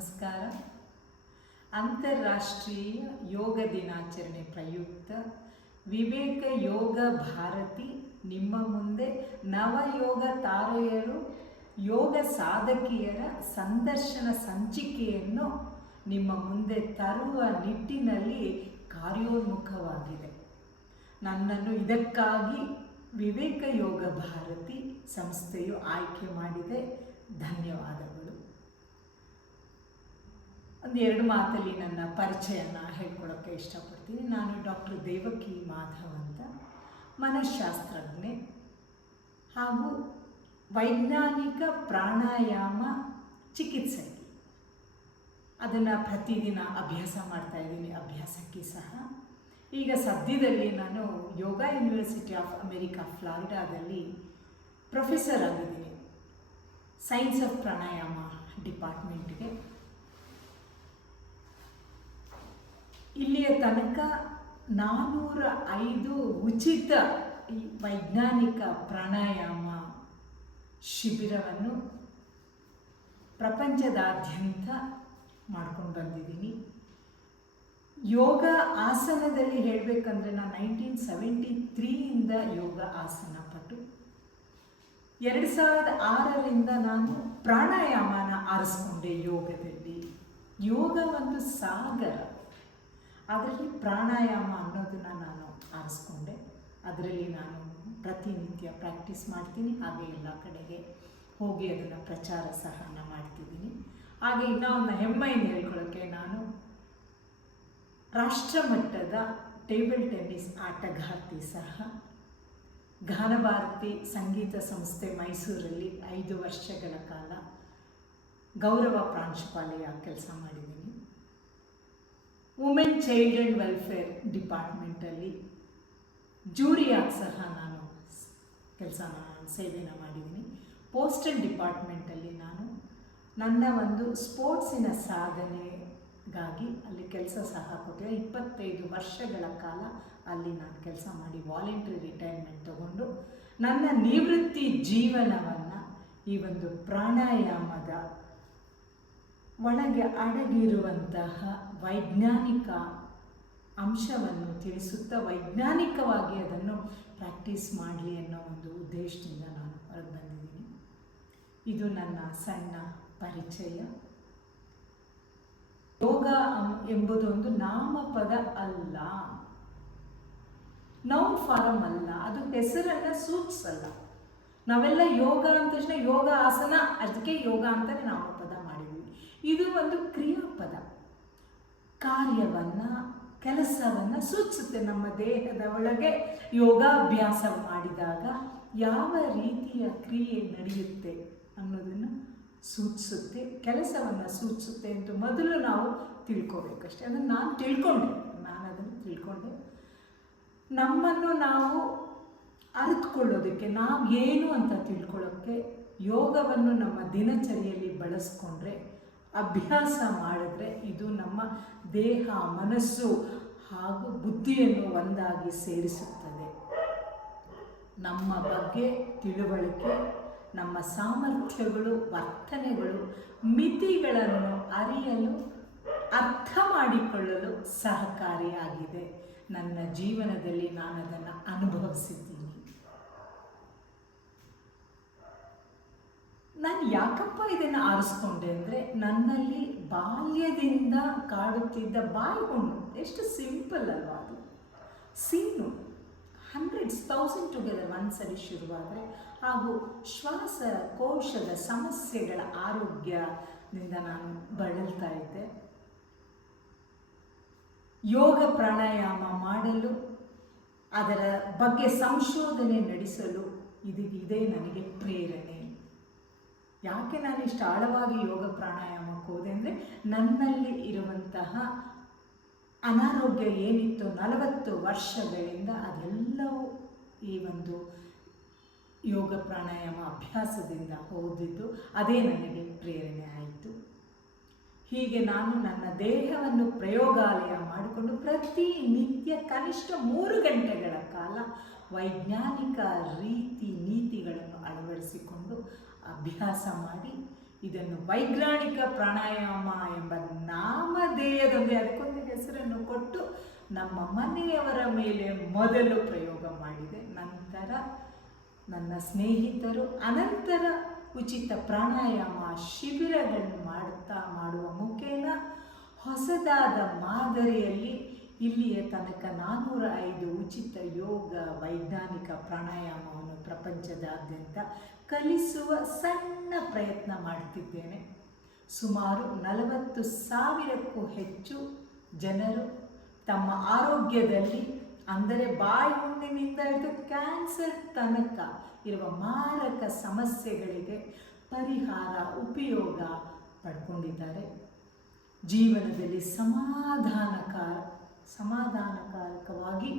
ನಮಸ್ಕಾರ. ಅಂತಾರಾಷ್ಟ್ರೀಯ ಯೋಗ ದಿನಾಚರಣೆ ಪ್ರಯುಕ್ತ ವಿವೇಕ ಯೋಗ ಭಾರತಿ, ನಿಮ್ಮ ಮುಂದೆ ನವಯೋಗ ತಾರೆಯರು, ಯೋಗ ಸಾಧಕಿಯರ ಸಂದರ್ಶನ ಸಂಚಿಕೆಯನ್ನು ನಿಮ್ಮ ಮುಂದೆ ತರುವ ನಿಟ್ಟಿನಲ್ಲಿ ಕಾರ್ಯೋನ್ಮುಖವಾಗಿದೆ. ನನ್ನನ್ನು ಇದಕ್ಕಾಗಿ ವಿವೇಕ ಯೋಗ ಭಾರತಿ ಸಂಸ್ಥೆಯು ಆಯ್ಕೆ ಮಾಡಿದೆ. ಧನ್ಯವಾದಗಳು. ಒಂದು ಎರಡು ಮಾತಲ್ಲಿ ನನ್ನ ಪರಿಚಯನ ಹೇಳ್ಕೊಳ್ಳೋಕ್ಕೆ ಇಷ್ಟಪಡ್ತೀನಿ. ನಾನು ಡಾಕ್ಟರ್ ದೇವಕಿ ಮಾಧವ್ ಅಂತ. ಮನಃಶಾಸ್ತ್ರಜ್ಞೆ ಹಾಗೂ ವೈಜ್ಞಾನಿಕ ಪ್ರಾಣಾಯಾಮ ಚಿಕಿತ್ಸೆ. ಅದನ್ನು ಪ್ರತಿದಿನ ಅಭ್ಯಾಸ ಮಾಡ್ತಾ ಇದ್ದೀನಿ, ಅಭ್ಯಾಸಕ್ಕೆ ಸಹ. ಈಗ ಸದ್ಯದಲ್ಲಿ ನಾನು ಯೋಗ ಯೂನಿವರ್ಸಿಟಿ ಆಫ್ ಅಮೆರಿಕಾ, ಫ್ಲಾರಿಡಾದಲ್ಲಿ ಪ್ರೊಫೆಸರ್ ಆಗಿದ್ದೀನಿ. ಸೈನ್ಸ್ ಆಫ್ ಪ್ರಾಣಾಯಾಮ ಡಿಪಾರ್ಟ್ಮೆಂಟ್ಗೆ. ಇಲ್ಲಿಯ ತನಕ ನಾನ್ನೂರ ಐದು ಉಚಿತ ಈ ವೈಜ್ಞಾನಿಕ ಪ್ರಾಣಾಯಾಮ ಶಿಬಿರವನ್ನು ಪ್ರಪಂಚದಾದ್ಯಂತ ಮಾಡ್ಕೊಂಡು ಬಂದಿದ್ದೀನಿ. ಯೋಗ ಆಸನದಲ್ಲಿ ಹೇಳಬೇಕಂದ್ರೆ ನಾನು ನೈನ್ಟೀನ್ ಸೆವೆಂಟಿ ತ್ರೀಯಿಂದ ಯೋಗ ಆಸನ ಪಟ್ಟು ಎರಡು ಸಾವಿರದ ಆರರಿಂದ ನಾನು ಪ್ರಾಣಾಯಾಮನ ಆರಿಸ್ಕೊಂಡೆ ಯೋಗದಲ್ಲಿ. ಯೋಗ ಒಂದು ಸಾಗರ. ಅದರಲ್ಲಿ ಪ್ರಾಣಾಯಾಮ ಅನ್ನೋದನ್ನು ನಾನು ಆರಿಸ್ಕೊಂಡೆ. ಅದರಲ್ಲಿ ನಾನು ಪ್ರತಿನಿತ್ಯ ಪ್ರಾಕ್ಟೀಸ್ ಮಾಡ್ತೀನಿ. ಹಾಗೆ ಎಲ್ಲ ಕಡೆಗೆ ಹೋಗಿ ಅದನ್ನು ಪ್ರಚಾರ ಸಹ ಮಾಡ್ತಿದ್ದೀನಿ. ಹಾಗೆ ಇನ್ನೂ ಒಂದು ಹೆಮ್ಮೆಯನ್ನು ಹೇಳ್ಕೊಳ್ಳೋಕ್ಕೆ ನಾನು ರಾಷ್ಟ್ರಮಟ್ಟದ ಟೇಬಲ್ ಟೆನ್ನಿಸ್ ಆಟಗಾರ್ತಿ ಸಹ. ಗಾನಭಾರತಿ ಸಂಗೀತ ಸಂಸ್ಥೆ ಮೈಸೂರಲ್ಲಿ ಐದು ವರ್ಷಗಳ ಕಾಲ ಗೌರವ ಪ್ರಾಂಶುಪಾಲೆಯ ಕೆಲಸ ಮಾಡಿದ್ದೀನಿ ವುಮೆನ್ ಚೈಲ್ಡ್ ಆ್ಯಂಡ್ ವೆಲ್ಫೇರ್ ಡಿಪಾರ್ಟ್ಮೆಂಟಲ್ಲಿ ಜೂರಿಯಾಗಿ ಸಹ ನಾನು ಕೆಲಸ ಸೇವೆನ ಮಾಡಿದ್ದೀನಿ. ಪೋಸ್ಟಲ್ ಡಿಪಾರ್ಟ್ಮೆಂಟಲ್ಲಿ ನಾನು ನನ್ನ ಒಂದು ಸ್ಪೋರ್ಟ್ಸಿನ ಸಾಧನೆಗಾಗಿ ಅಲ್ಲಿ ಕೆಲಸ ಸಹ ಕೊಟ್ಟಿದೆ. ಇಪ್ಪತ್ತೈದು ವರ್ಷಗಳ ಕಾಲ ಅಲ್ಲಿ ನಾನು ಕೆಲಸ ಮಾಡಿ ವಾಲಂಟ್ರಿ ರಿಟೈರ್ಮೆಂಟ್ ತಗೊಂಡು ನನ್ನ ನಿವೃತ್ತಿ ಜೀವನವನ್ನು ಈ ಒಂದು ಪ್ರಾಣಾಯಾಮದ ಒಳಗೆ ಅಡಗಿರುವಂತಹ ವೈಜ್ಞಾನಿಕ ಅಂಶವನ್ನು ತಿಳಿಸುತ್ತಾ ವೈಜ್ಞಾನಿಕವಾಗಿ ಅದನ್ನು ಪ್ರಾಕ್ಟೀಸ್ ಮಾಡಲಿ ಅನ್ನೋ ಒಂದು ಉದ್ದೇಶದಿಂದ ನಾನು ಹೊರಗೆ ಬಂದಿದ್ದೀನಿ. ಇದು ನನ್ನ ಸಣ್ಣ ಪರಿಚಯ. ಯೋಗ ಎಂಬುದು ಒಂದು ನಾಮಪದ ಅಲ್ಲ. ನೌನ್ ಫಾರಮ್ ಅಲ್ಲ. ಅದು ಹೆಸರನ್ನು ಸೂಚಿಸಲ್ಲ. ನಾವೆಲ್ಲ ಯೋಗ ಅಂದ ತಕ್ಷಣ ಯೋಗ ಆಸನ ಅದಕ್ಕೆ ಯೋಗ ಅಂತಲೇ ಮಾಡಿದ್ವಿ ಇದು ಒಂದು ಕ್ರಿಯಾಪದ. ಕಾರ್ಯವನ್ನು, ಕೆಲಸವನ್ನು ಸೂಚಿಸುತ್ತೆ ನಮ್ಮ ದೇಹದ ಒಳಗೆ. ಯೋಗಾಭ್ಯಾಸ ಮಾಡಿದಾಗ ಯಾವ ರೀತಿಯ ಕ್ರಿಯೆ ನಡೆಯುತ್ತೆ ಅನ್ನೋದನ್ನು ಸೂಚಿಸುತ್ತೆ ಕೆಲಸವನ್ನು ಸೂಚಿಸುತ್ತೆ ಅಂತ ಮೊದಲು ನಾವು ತಿಳ್ಕೋಬೇಕಷ್ಟೆ. ಅದನ್ನು ನಾನು ತಿಳ್ಕೊಂಡೆ. ನಾನು ಅದನ್ನು ತಿಳ್ಕೊಂಡೆ. ನಮ್ಮನ್ನು ನಾವು ಅರಿತುಕೊಳ್ಳೋದಕ್ಕೆ, ನಾವು ಏನು ಅಂತ ತಿಳ್ಕೊಳ್ಳೋಕ್ಕೆ ಯೋಗವನ್ನು ನಮ್ಮ ದಿನಚರಿಯಲ್ಲಿ ಬಳಸ್ಕೊಂಡ್ರೆ ಅಭ್ಯಾಸ ಮಾಡಿದ್ರೆ ಇದು ನಮ್ಮ ದೇಹ, ಮನಸ್ಸು ಹಾಗೂ ಬುದ್ಧಿಯನ್ನು ಒಂದಾಗಿ ಸೇರಿಸುತ್ತದೆ. ನಮ್ಮ ಬಗ್ಗೆ ತಿಳುವಳಿಕೆ, ನಮ್ಮ ಸಾಮರ್ಥ್ಯಗಳು, ವರ್ತನೆಗಳು, ಮಿತಿಗಳನ್ನು ಅರಿಯಲು, ಅರ್ಥ ಮಾಡಿಕೊಳ್ಳಲು ಸಹಕಾರಿಯಾಗಿದೆ. ನನ್ನ ಜೀವನದಲ್ಲಿ ನಾನು ಅದನ್ನು ಅನುಭವಿಸಿದ್ದೀನಿ ನಾನು ಯಾಕಪ್ಪ ಇದನ್ನು ಆರಿಸ್ಕೊಂಡೆ ಅಂದರೆ ನನ್ನಲ್ಲಿ ಬಾಲ್ಯದಿಂದ ಕಾಡುತ್ತಿದ್ದ ಬಾಯಿಗೊಂಡು ಎಷ್ಟು ಸಿಂಪಲ್ ಅಲ್ವಾ ಅದು. ಸೀನು ಹಂಡ್ರೆಡ್ಸ್ ತೌಸಂಡ್ ಟುಗೆದರ್ ಒಂದ್ಸರಿ ಶುರುವಾದರೆ, ಹಾಗೂ ಶ್ವಾಸಕೋಶದ ಸಮಸ್ಯೆಗಳ ಆರೋಗ್ಯದಿಂದ ನಾನು ಬಳಲ್ತಾ ಇದ್ದೆ. ಯೋಗ ಪ್ರಾಣಾಯಾಮ ಮಾಡಲು, ಅದರ ಬಗ್ಗೆ ಸಂಶೋಧನೆ ನಡೆಸಲು ಇದು ಇದೇ ನನಗೆ ಪ್ರೇರಣೆ. ಯಾಕೆ ನಾನು ಇಷ್ಟು ಆಳವಾಗಿ ಯೋಗ ಪ್ರಾಣಾಯಾಮಕ್ಕೆ ಹೋದೆ ಅಂದರೆ ನನ್ನಲ್ಲಿ ಇರುವಂತಹ ಅನಾರೋಗ್ಯ ಏನಿತ್ತು ನಲವತ್ತು ವರ್ಷಗಳಿಂದ ಅದೆಲ್ಲವೂ ಈ ಒಂದು ಯೋಗ ಪ್ರಾಣಾಯಾಮ ಅಭ್ಯಾಸದಿಂದ ಹೋದಿದ್ದು, ಅದೇ ನನಗೆ ಪ್ರೇರಣೆ ಆಯಿತು. ಹೀಗೆ ನಾನು ನನ್ನ ದೇಹವನ್ನು ಪ್ರಯೋಗಾಲಯ ಮಾಡಿಕೊಂಡು ಪ್ರತಿನಿತ್ಯ ಕನಿಷ್ಠ ಮೂರು ಗಂಟೆಗಳ ಕಾಲ ವೈಜ್ಞಾನಿಕ ರೀತಿ ನೀತಿಗಳನ್ನು ಅಳವಡಿಸಿಕೊಂಡು ಅಭ್ಯಾಸ ಮಾಡಿ ಇದನ್ನು ವೈಜ್ಞಾನಿಕ ಪ್ರಾಣಾಯಾಮ ಎಂಬ ನಾಮಧೇಯದೊಂದಿಗೆ ಅದಕ್ಕೊಂದು ಹೆಸರನ್ನು ಕೊಟ್ಟು ನಮ್ಮ ಮನೆಯವರ ಮೇಲೆ ಮೊದಲು ಪ್ರಯೋಗ ಮಾಡಿದೆ. ನಂತರ ನನ್ನ ಸ್ನೇಹಿತರು ಅನಂತರ ಉಚಿತ ಪ್ರಾಣಾಯಾಮ ಶಿಬಿರಗಳನ್ನು ಮಾಡುತ್ತಾ ಮಾಡುವ ಮುಖೇನ ಹೊಸದಾದ ಮಾದರಿಯಲ್ಲಿ ಇಲ್ಲಿಯ ತನಕ ನಾನ್ನೂರ ಐದು ಉಚಿತ ಯೋಗ ವೈಜ್ಞಾನಿಕ ಪ್ರಾಣಾಯಾಮವನ್ನು ಪ್ರಪಂಚದಾದ್ಯಂತ ಕಲಿಸುವ ಸಣ್ಣ ಪ್ರಯತ್ನ ಮಾಡ್ತಿದ್ದೇನೆ. ಸುಮಾರು ನಲವತ್ತು ಸಾವಿರಕ್ಕೂ ಹೆಚ್ಚು ಜನರು ತಮ್ಮ ಆರೋಗ್ಯದಲ್ಲಿ, ಅಂದರೆ ಬಾಯಿ ಹುಣ್ಣಿನಿಂದ ಹಿಡಿದು ಕ್ಯಾನ್ಸರ್ ತನಕ ಇರುವ ಮಾರಕ ಸಮಸ್ಯೆಗಳಿಗೆ ಪರಿಹಾರ, ಉಪಯೋಗ ಪಡ್ಕೊಂಡಿದ್ದಾರೆ. ಜೀವನದಲ್ಲಿ ಸಮಾಧಾನಕಾರ, ಸಮಾಧಾನಕಾರಕವಾಗಿ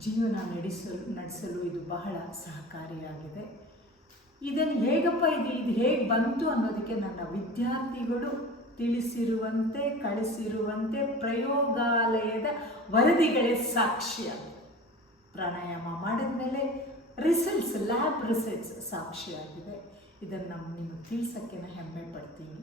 ಜೀವನ ನಡೆಸಲು ನಡೆಸಲು ಇದು ಬಹಳ ಸಹಕಾರಿಯಾಗಿದೆ. ಇದನ್ನು ಹೇಗಪ್ಪ ಇದು ಇದು ಹೇಗೆ ಬಂತು ಅನ್ನೋದಕ್ಕೆ ನನ್ನ ವಿದ್ಯಾರ್ಥಿಗಳು ತಿಳಿಸಿರುವಂತೆ, ಕಳಿಸಿರುವಂತೆ ಪ್ರಯೋಗಾಲಯದ ವರದಿಗಳೇ ಸಾಕ್ಷ್ಯ ಪ್ರಾಣಾಯಾಮ ಮಾಡಿದ ಮೇಲೆ ರಿಸಲ್ಟ್ಸ್ ಲ್ಯಾಬ್ ರಿಸಲ್ಟ್ಸ್ ಸಾಕ್ಷಿಯಾಗಿದೆ ಇದನ್ನು ನಾವು ನಿಮಗೆ ತಿಳಿಸೋಕ್ಕೆ ನಾನು ಹೆಮ್ಮೆ ಪಡ್ತೀನಿ.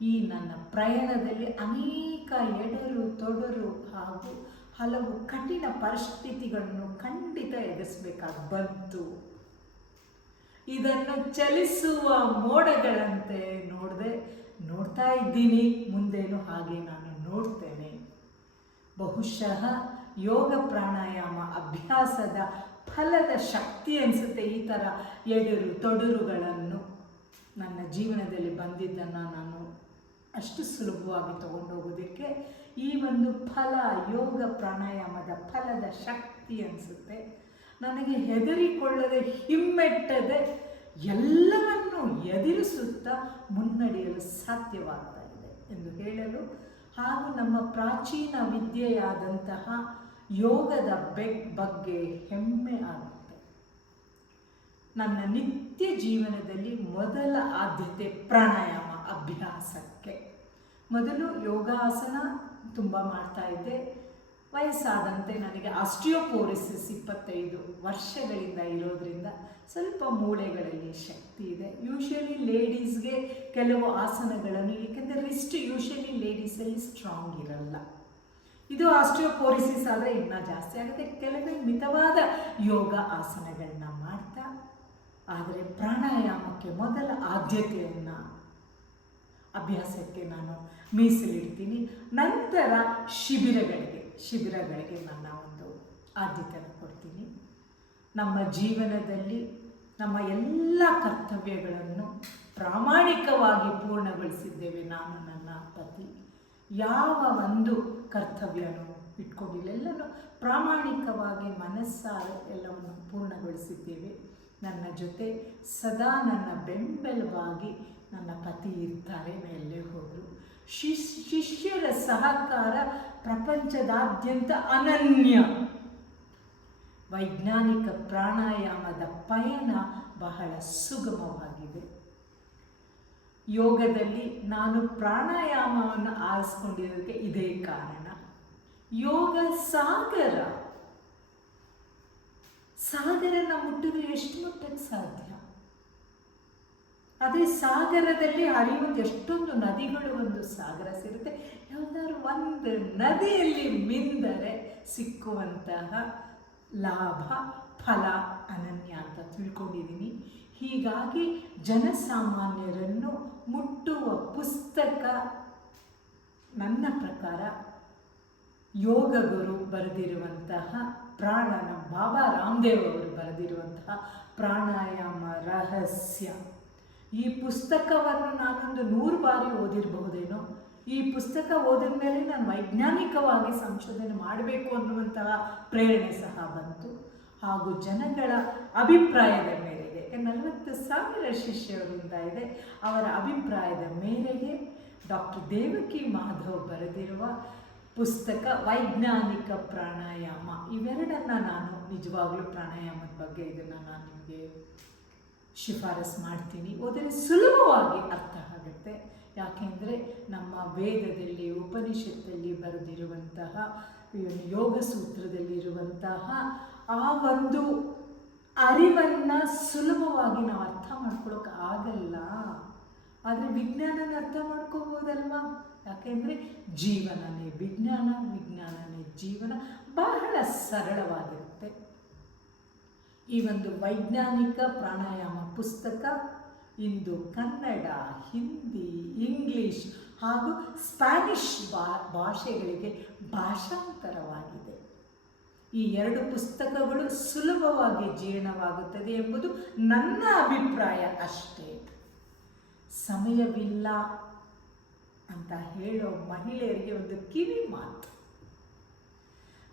ಈ ನನ್ನ ಪ್ರಯಾಣದಲ್ಲಿ ಅನೇಕ ಎಡರು, ತೊಡರು ಹಾಗೂ ಹಲವು ಕಠಿಣ ಪರಿಸ್ಥಿತಿಗಳನ್ನು ಖಂಡಿತ ಎದುರಿಸಬೇಕಾಗಿ ಬಂತು. ಇದನ್ನು ಚಲಿಸುವ ಮೋಡಗಳಂತೆ ನೋಡದೆ, ನೋಡ್ತಾ ಇದ್ದೀನಿ. ಮುಂದೇನು ಹಾಗೆ ನಾನು ನೋಡ್ತೇನೆ. ಬಹುಶಃ ಯೋಗ ಪ್ರಾಣಾಯಾಮ ಅಭ್ಯಾಸದ ಫಲದ ಶಕ್ತಿ ಅನಿಸುತ್ತೆ ಈ ಥರ ಎಡರು ತೊಡರುಗಳನ್ನು. ನನ್ನ ಜೀವನದಲ್ಲಿ ಬಂದಿದ್ದನ್ನು ನಾನು ಅಷ್ಟು ಸುಲಭವಾಗಿ ತಗೊಂಡೋಗೋದಕ್ಕೆ ಈ ಒಂದು ಫಲ, ಯೋಗ ಪ್ರಾಣಾಯಾಮದ ಫಲದ ಶಕ್ತಿ ಅನಿಸುತ್ತೆ. ನನಗೆ ಹೆದರಿಕೊಳ್ಳದೆ, ಹಿಮ್ಮೆಟ್ಟದೆ ಎಲ್ಲವನ್ನು ಎದುರಿಸುತ್ತಾ ಮುನ್ನಡೆಯಲು ಸಾಧ್ಯವಾಗ್ತಾ ಇದೆ ಎಂದು ಹೇಳಲು ಹಾಗೂ ನಮ್ಮ ಪ್ರಾಚೀನ ವಿದ್ಯೆಯಾದಂತಹ ಯೋಗದ ಬೆಗ್ ಬಗ್ಗೆ ಹೆಮ್ಮೆ ಆಗುತ್ತೆ. ನನ್ನ ನಿತ್ಯ ಜೀವನದಲ್ಲಿ ಮೊದಲ ಆದ್ಯತೆ ಪ್ರಾಣಾಯಾಮ ಅಭ್ಯಾಸಕ್ಕೆ. ಮೊದಲು ಯೋಗಾಸನ ತುಂಬ ಮಾಡ್ತಾ ಇದ್ದೆ. ವಯಸ್ಸಾದಂತೆ ನನಗೆ ಆಸ್ಟಿಯೋಪೋರಿಸಿಸ್ ಇಪ್ಪತ್ತೈದು ವರ್ಷಗಳಿಂದ ಇರೋದ್ರಿಂದ ಸ್ವಲ್ಪ ಮೂಳೆಗಳಲ್ಲಿ ಶಕ್ತಿ ಇದೆ. ಯೂಶಲಿ ಲೇಡೀಸ್ಗೆ ಕೆಲವು ಆಸನಗಳನ್ನು ಏಕೆಂದರೆ ರಿಸ್ಟ್ ಯೂಶಲಿ ಲೇಡೀಸಲ್ಲಿ ಸ್ಟ್ರಾಂಗ್ ಇರಲ್ಲ. ಇದು ಆಸ್ಟಿಯೋಪೋರಿಸಿಸ್ ಆದರೆ ಇನ್ನೂ ಜಾಸ್ತಿ ಆಗುತ್ತೆ. ಕೆಲವೇ ಮಿತವಾದ ಯೋಗ ಆಸನಗಳನ್ನ ಮಾಡ್ತಾ. ಆದರೆ ಪ್ರಾಣಾಯಾಮಕ್ಕೆ ಮೊದಲ ಆದ್ಯತೆಯನ್ನು ಅಭ್ಯಾಸಕ್ಕೆ ನಾನು ಮೀಸಲಿಡ್ತೀನಿ. ನಂತರ ಶಿಬಿರಗಳಿಗೆ ಶಿಬಿರಗಳಿಗೆ ನನ್ನ ಒಂದು ಆದ್ಯತೆಯನ್ನು ಕೊಡ್ತೀನಿ. ನಮ್ಮ ಜೀವನದಲ್ಲಿ ನಮ್ಮ ಎಲ್ಲ ಕರ್ತವ್ಯಗಳನ್ನು ಪ್ರಾಮಾಣಿಕವಾಗಿ ಪೂರ್ಣಗೊಳಿಸಿದ್ದೇವೆ ನಾನು ನನ್ನ ಪತಿ. ಯಾವ ಒಂದು ಕರ್ತವ್ಯನೂ ಇಟ್ಕೊಂಡಿಲ್ಲ. ಎಲ್ಲನೂ ಪ್ರಾಮಾಣಿಕವಾಗಿ ಮನಸ್ಸಾರ ಎಲ್ಲವನ್ನು ಪೂರ್ಣಗೊಳಿಸಿದ್ದೇವೆ. ನನ್ನ ಜೊತೆ ಸದಾ ನನ್ನ ಬೆಂಬಲವಾಗಿ ಪತಿ ಇರ್ತಾರೆ ಎಲ್ಲೇ ಹೋದರು. ಶಿಶ್, ಶಿಷ್ಯರ ಸಹಕಾರ ಪ್ರಪಂಚದಾದ್ಯಂತ ಅನನ್ಯ. ವೈಜ್ಞಾನಿಕ ಪ್ರಾಣಾಯಾಮದ ಪಯಣ ಬಹಳ ಸುಗಮವಾಗಿದೆ. ಯೋಗದಲ್ಲಿ ನಾನು ಪ್ರಾಣಾಯಾಮವನ್ನು ಆರಿಸ್ಕೊಂಡಿರೋದಕ್ಕೆ ಇದೇ ಕಾರಣ. ಯೋಗ ಸಾಗರ. ಸಾಗರನ ಮುಟ್ಟಿದ್ರೆ ಎಷ್ಟು ಮಟ್ಟಕ್ಕೆ ಸಾಧ್ಯ? ಅದೇ ಸಾಗರದಲ್ಲಿ ಹರಿಯುವುದು ಎಷ್ಟೊಂದು ನದಿಗಳು ಒಂದು ಸಾಗರ ಸೇರುತ್ತೆ. ಯಾವುದಾದ್ರು ಒಂದು ನದಿಯಲ್ಲಿ ಮಿಂದರೆ ಸಿಕ್ಕುವಂತಹ ಲಾಭ, ಫಲ, ಅನನ್ಯ ಅಂತ ತಿಳ್ಕೊಂಡಿದ್ದೀನಿ. ಹೀಗಾಗಿ ಜನಸಾಮಾನ್ಯರನ್ನು ಮುಟ್ಟುವ ಪುಸ್ತಕ ನನ್ನ ಪ್ರಕಾರ ಯೋಗ ಗುರು ಬರೆದಿರುವಂತಹ ಪ್ರಾಣ, ನಮ್ಮ ಬಾಬಾ ರಾಮದೇವ್ ಅವರು ಬರೆದಿರುವಂತಹ ಪ್ರಾಣಾಯಾಮ ರಹಸ್ಯ. ಈ ಪುಸ್ತಕವನ್ನು ನಾನೊಂದು ನೂರು ಬಾರಿ ಓದಿರಬಹುದೇನೋ? ಈ ಪುಸ್ತಕ ಓದಿದ ಮೇಲೆ ನಾನು ವೈಜ್ಞಾನಿಕವಾಗಿ ಸಂಶೋಧನೆ ಮಾಡಬೇಕು ಅನ್ನುವಂತಹ ಪ್ರೇರಣೆ ಸಹ ಬಂತು. ಹಾಗೂ ಜನಗಳ ಅಭಿಪ್ರಾಯದ ಮೇರೆಗೆ ನಲವತ್ತು ಸಾವಿರ ಶಿಷ್ಯರಿಂದ ಇದೆ, ಅವರ ಅಭಿಪ್ರಾಯದ ಮೇರೆಗೆ ಡಾಕ್ಟರ್ ದೇವಕಿ ಮಾಧವ್ ಬರೆದಿರುವ ಪುಸ್ತಕ ವೈಜ್ಞಾನಿಕ ಪ್ರಾಣಾಯಾಮ. ಇವೆರಡನ್ನ ನಾನು ನಿಜವಾಗಲೂ ಪ್ರಾಣಾಯಾಮದ ಬಗ್ಗೆ ಇದನ್ನು ನಾನು ನಿಮಗೆ ಶಿಫಾರಸ್ ಮಾಡ್ತೀನಿ. ಓದಿದ್ರೆ ಸುಲಭವಾಗಿ ಅರ್ಥ ಆಗುತ್ತೆ. ಯಾಕೆಂದರೆ ನಮ್ಮ ವೇದದಲ್ಲಿ, ಉಪನಿಷತ್ತಲ್ಲಿ ಬರೆದಿರುವಂತಹ ಯೋಗ ಸೂತ್ರದಲ್ಲಿರುವಂತಹ ಆ ಒಂದು ಅರಿವನ್ನು ಸುಲಭವಾಗಿ ನಾವು ಅರ್ಥ ಮಾಡ್ಕೊಳ್ಳೋಕೆ ಆಗಲ್ಲ. ಆದರೆ ವಿಜ್ಞಾನನ ಅರ್ಥ ಮಾಡ್ಕೋಬೋದಲ್ವಾ? ಯಾಕೆಂದರೆ ಜೀವನನೇ ವಿಜ್ಞಾನ, ವಿಜ್ಞಾನನೇ ಜೀವನ ಬಹಳ ಸರಳವಾಗಿರುತ್ತೆ ಈ ಒಂದು ವೈಜ್ಞಾನಿಕ ಪ್ರಾಣಾಯಾಮ ಪುಸ್ತಕ ಇಂದು ಕನ್ನಡ, ಹಿಂದಿ, ಇಂಗ್ಲಿಷ್ ಹಾಗೂ ಸ್ಪ್ಯಾನಿಷ್ ಭಾಷೆಗಳಿಗೆ ಭಾಷಾಂತರವಾಗಿದೆ. ಈ ಎರಡು ಪುಸ್ತಕಗಳು ಸುಲಭವಾಗಿ ಜೀರ್ಣವಾಗುತ್ತದೆ ಎಂಬುದು ನನ್ನ ಅಭಿಪ್ರಾಯ ಅಷ್ಟೇ. ಸಮಯವಿಲ್ಲ ಅಂತ ಹೇಳೋ ಮಹಿಳೆಯರಿಗೆ ಒಂದು ಕಿವಿ ಮಾತು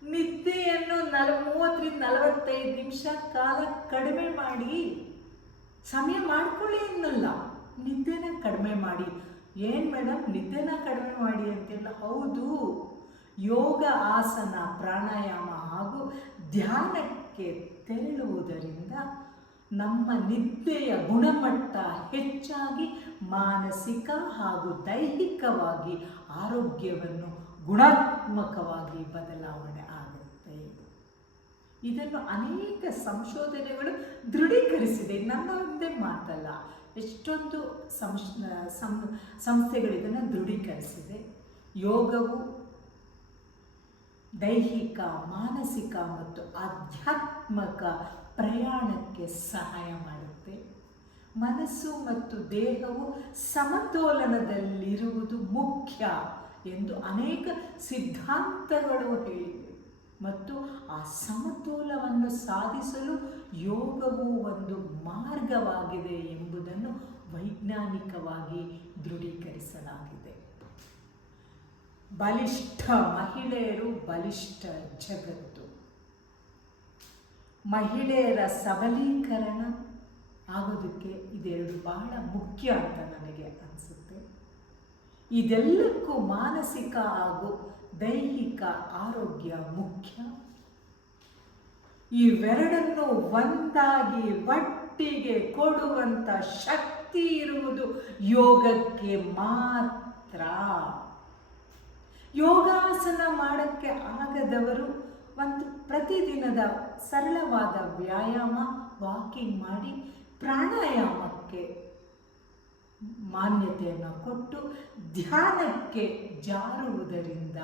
ನಿದ್ದೆಯನ್ನು ನಲ ಮೂವತ್ತರಿಂದ ನಲವತ್ತೈದು ನಿಮಿಷ ಕಾಲ ಕಡಿಮೆ ಮಾಡಿ, ಸಮಯ ಮಾಡ್ಕೊಳ್ಳಿ ಅನ್ನಲ್ಲ, ನಿದ್ದೆನ ಕಡಿಮೆ ಮಾಡಿ. ಏನು ಮೇಡಮ್, ನಿದ್ದೆನ ಕಡಿಮೆ ಮಾಡಿ ಅಂತೆಲ್ಲ? ಹೌದು. ಯೋಗ, ಆಸನ, ಪ್ರಾಣಾಯಾಮ ಹಾಗೂ ಧ್ಯಾನಕ್ಕೆ ತೆರಳುವುದರಿಂದ ನಮ್ಮ ನಿದ್ದೆಯ ಗುಣಮಟ್ಟ ಹೆಚ್ಚಾಗಿ ಮಾನಸಿಕ ಹಾಗೂ ದೈಹಿಕವಾಗಿ ಆರೋಗ್ಯವನ್ನು ಗುಣಾತ್ಮಕವಾಗಿ ಬದಲಾವಣೆ ಇದನ್ನು ಅನೇಕ ಸಂಶೋಧನೆಗಳು ದೃಢೀಕರಿಸಿದೆ. ನನ್ನ ಒಂದೇ ಮಾತಲ್ಲ, ಎಷ್ಟೊಂದು ಸಂಶ್ ಸಂ, ಸಂಸ್ಥೆಗಳು ಇದನ್ನು ದೃಢೀಕರಿಸಿದೆ. ಯೋಗವು ದೈಹಿಕ, ಮಾನಸಿಕ ಮತ್ತು ಆಧ್ಯಾತ್ಮಕ ಪ್ರಯಾಣಕ್ಕೆ ಸಹಾಯ ಮಾಡುತ್ತೆ. ಮನಸ್ಸು ಮತ್ತು ದೇಹವು ಸಮತೋಲನದಲ್ಲಿರುವುದು ಮುಖ್ಯ ಎಂದು ಅನೇಕ ಸಿದ್ಧಾಂತಗಳು ಹೇಳಿವೆ ಮತ್ತು ಆ ಸಮತೋಲವನ್ನು ಸಾಧಿಸಲು ಯೋಗವು ಒಂದು ಮಾರ್ಗವಾಗಿದೆ ಎಂಬುದನ್ನು ವೈಜ್ಞಾನಿಕವಾಗಿ ದೃಢೀಕರಿಸಲಾಗಿದೆ. ಬಲಿಷ್ಠ ಮಹಿಳೆಯರು ಬಲಿಷ್ಠ ಜಗತ್ತು. ಮಹಿಳೆಯರ ಸಬಲೀಕರಣ ಆಗೋದಕ್ಕೆ ಇದೆರಡು ಬಹಳ ಮುಖ್ಯ ಅಂತ ನನಗೆ ಅನಿಸುತ್ತೆ. ಇದೆಲ್ಲಕ್ಕೂ ಮಾನಸಿಕ ಹಾಗೂ ದೈಹಿಕ ಆರೋಗ್ಯ ಮುಖ್ಯ. ಇವೆರಡನ್ನು ಒಂದಾಗಿ ಒಟ್ಟಿಗೆ ಕೊಡುವಂಥ ಶಕ್ತಿ ಇರುವುದು ಯೋಗಕ್ಕೆ ಮಾತ್ರ. ಯೋಗಾಸನ ಮಾಡೋಕ್ಕೆ ಆಗದವರು ಒಂದು ಪ್ರತಿದಿನದ ಸರಳವಾದ ವ್ಯಾಯಾಮ, ವಾಕಿಂಗ್ ಮಾಡಿ ಪ್ರಾಣಾಯಾಮಕ್ಕೆ ಮಾನ್ಯತೆಯನ್ನು ಕೊಟ್ಟು ಧ್ಯಾನಕ್ಕೆ ಜಾರುವುದರಿಂದ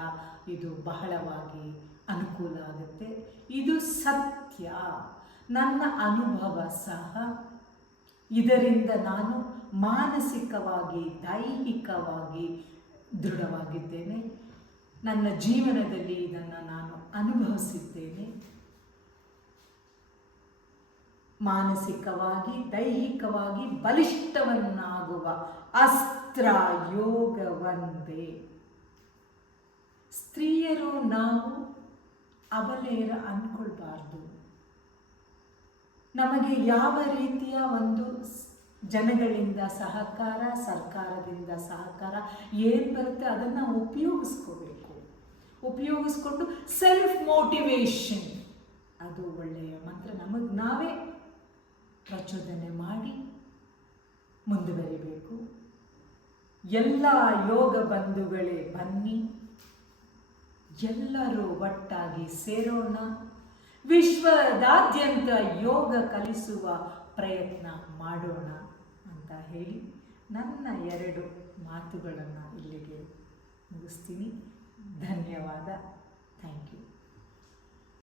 ಇದು ಬಹಳವಾಗಿ ಅನುಕೂಲ ಆಗುತ್ತೆ. ಇದು ಸತ್ಯ. ನನ್ನ ಅನುಭವ ಸಹ. ಇದರಿಂದ ನಾನು ಮಾನಸಿಕವಾಗಿ, ದೈಹಿಕವಾಗಿ ದೃಢವಾಗಿದ್ದೇನೆ. ನನ್ನ ಜೀವನದಲ್ಲಿ ಇದನ್ನು ನಾನು ಅನುಭವಿಸಿದ್ದೇನೆ. ಮಾನಸಿಕವಾಗಿ, ದೈಹಿಕವಾಗಿ ಬಲಿಷ್ಠವನ್ನಾಗುವ ಅಸ್ತ್ರ ಯೋಗ ಒಂದೇ. ಸ್ತ್ರೀಯರು ನಾವು ಅವಲೇರ ಅಂದ್ಕೊಳ್ಬಾರ್ದು ನಮಗೆ ಯಾವ ರೀತಿಯ ಒಂದು ಜನಗಳಿಂದ ಸಹಕಾರ, ಸರ್ಕಾರದಿಂದ ಸಹಕಾರ ಏನು ಬರುತ್ತೆ ಅದನ್ನು ಉಪಯೋಗಿಸ್ಕೋಬೇಕು. ಉಪಯೋಗಿಸ್ಕೊಂಡು ಸೆಲ್ಫ್ ಮೋಟಿವೇಶನ್ ಅದು ಒಳ್ಳೆಯ ಮಂತ್ರ. ನಮಗೆ ನಾವೇ ಪ್ರಚೋದನೆ ಮಾಡಿ ಮುಂದುವರಿಬೇಕು. ಎಲ್ಲ ಯೋಗ ಬಂಧುಗಳೇ ಬನ್ನಿ. ಎಲ್ಲರೂ ಒಟ್ಟಾಗಿ ಸೇರೋಣ. ವಿಶ್ವದಾದ್ಯಂತ ಯೋಗ ಕಲಿಸುವ ಪ್ರಯತ್ನ ಮಾಡೋಣ ಅಂತ ಹೇಳಿ ನನ್ನ ಎರಡು ಮಾತುಗಳನ್ನು ಇಲ್ಲಿಗೆ ಮುಗಿಸ್ತೀನಿ. ಧನ್ಯವಾದ. Thank you.